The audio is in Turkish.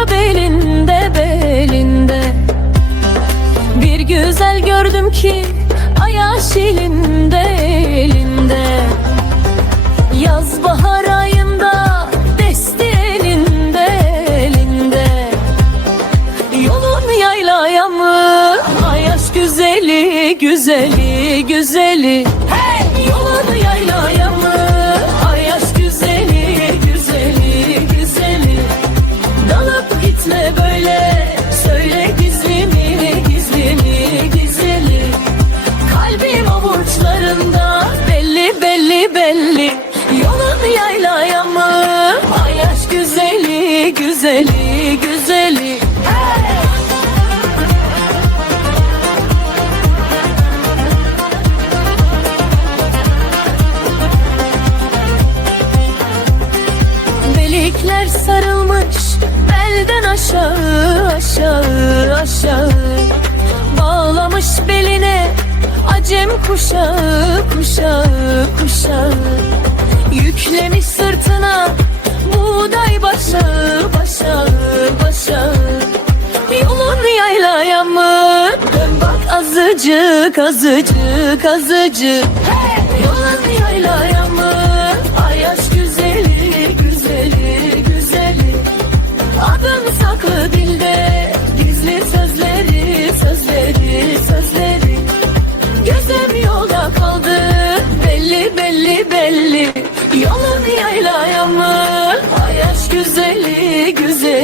Bakınca belinde belinde Bir güzel gördüm ki Ayaş elinde elinde Yaz bahar ayında Desti elinde elinde Yolun yaylaya mı? Ayaş güzeli, güzeli, güzeli hey! Yolun Söyle gizli mi, gizli mi, gizli Kalbim avuçlarında Belli, belli, belli Yolun yaylaya mı? Ayaş güzeli, güzeli, güzeli! Belikler sarılmış belden aşağı aşağı aşağı Bağlamış beline acem kuşağı kuşağı kuşağı Yüklemiş sırtına buğday başağı başağı başağı Yolun yaylaya mı? Dön bak azıcık azıcık azıcık hey! Yolun yaylaya? que you.